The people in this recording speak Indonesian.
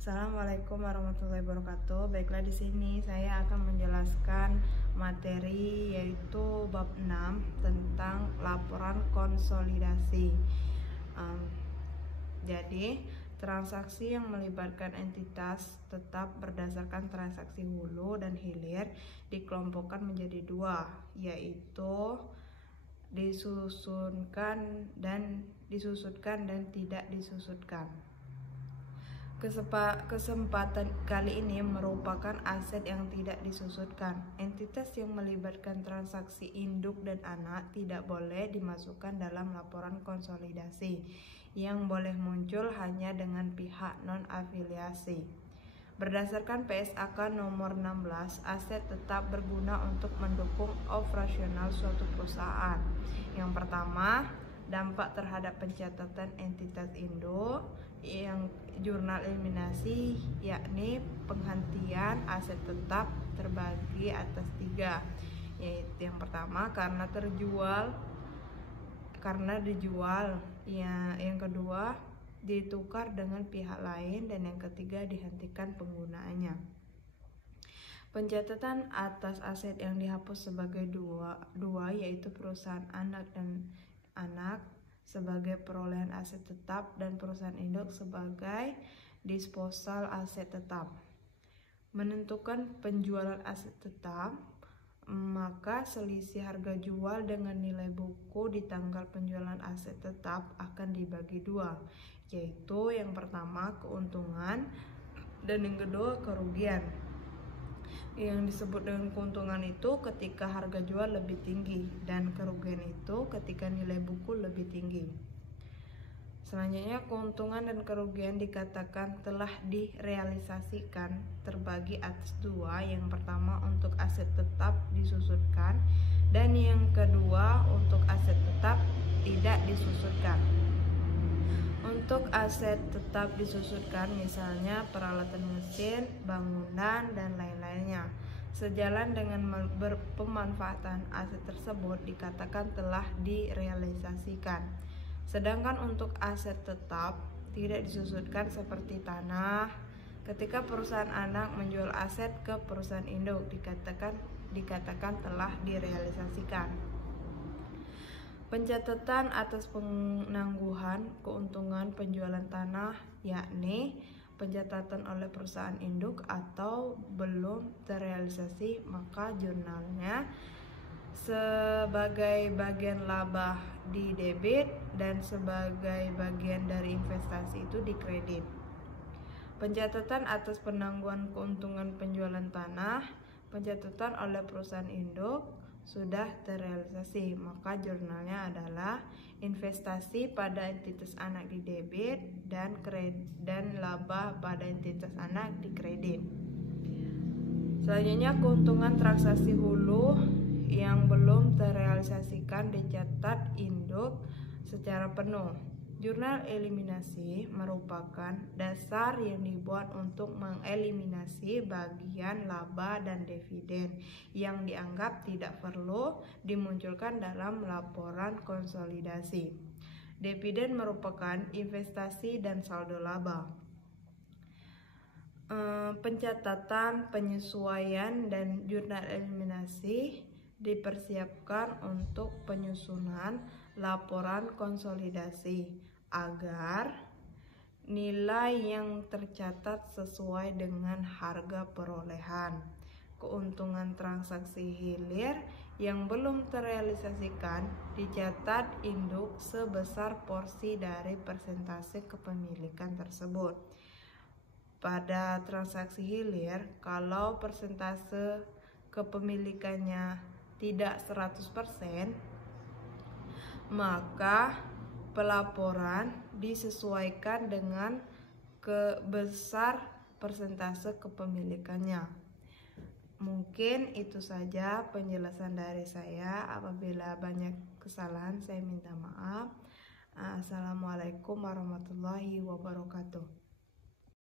Assalamualaikum warahmatullahi wabarakatuh. Baiklah, di sini saya akan menjelaskan materi yaitu bab 6 tentang laporan konsolidasi. Jadi, transaksi yang melibatkan entitas tetap berdasarkan transaksi hulu dan hilir dikelompokkan menjadi dua, yaitu disusutkan dan tidak disusutkan. Kesempatan kali ini merupakan aset yang tidak disusutkan. Entitas yang melibatkan transaksi induk dan anak tidak boleh dimasukkan dalam laporan konsolidasi, yang boleh muncul hanya dengan pihak non-afiliasi. Berdasarkan PSAK nomor 16, aset tetap berguna untuk mendukung operasional suatu perusahaan. Yang pertama, dampak terhadap pencatatan entitas induk. Yang jurnal eliminasi, yakni penghentian aset tetap terbagi atas tiga, yaitu yang pertama karena dijual, yang kedua ditukar dengan pihak lain, dan yang ketiga dihentikan penggunaannya. Pencatatan atas aset yang dihapus sebagai dua yaitu perusahaan anak dan anak sebagai perolehan aset tetap dan perusahaan induk sebagai disposal aset tetap. Menentukan penjualan aset tetap, maka selisih harga jual dengan nilai buku di tanggal penjualan aset tetap akan dibagi dua, yaitu yang pertama keuntungan dan yang kedua kerugian. Yang disebut dengan keuntungan itu ketika harga jual lebih tinggi, dan kerugian itu ketika nilai buku lebih tinggi. Selanjutnya, keuntungan dan kerugian dikatakan telah direalisasikan terbagi atas dua. Yang pertama untuk aset tetap disusutkan, dan yang kedua untuk aset tetap tidak disusutkan. Untuk aset tetap disusutkan, misalnya peralatan mesin, bangunan, dan lain-lainnya, sejalan dengan pemanfaatan aset tersebut dikatakan telah direalisasikan. Sedangkan untuk aset tetap tidak disusutkan seperti tanah, ketika perusahaan anak menjual aset ke perusahaan induk dikatakan telah direalisasikan. Pencatatan atas penangguhan keuntungan penjualan tanah, yakni pencatatan oleh perusahaan induk atau belum terrealisasi, maka jurnalnya sebagai bagian laba di debit dan sebagai bagian dari investasi itu di kredit. Pencatatan atas penangguhan keuntungan penjualan tanah, pencatatan oleh perusahaan induk sudah terrealisasi, maka jurnalnya adalah investasi pada entitas anak di debit dan laba pada entitas anak di kredit. Selanjutnya, keuntungan transaksi hulu yang belum terrealisasikan dicatat induk secara penuh. Jurnal eliminasi merupakan dasar yang dibuat untuk mengeliminasi bagian laba dan dividen yang dianggap tidak perlu dimunculkan dalam laporan konsolidasi. Dividen merupakan investasi dan saldo laba. Pencatatan, penyesuaian, dan jurnal eliminasi dipersiapkan untuk penyusunan laporan konsolidasi agar nilai yang tercatat sesuai dengan harga perolehan. Keuntungan transaksi hilir yang belum terrealisasikan dicatat induk sebesar porsi dari persentase kepemilikan tersebut. Pada transaksi hilir, kalau persentase kepemilikannya tidak 100%, maka pelaporan disesuaikan dengan besar persentase kepemilikannya. Mungkin itu saja penjelasan dari saya. Apabila banyak kesalahan, saya minta maaf. Assalamualaikum warahmatullahi wabarakatuh.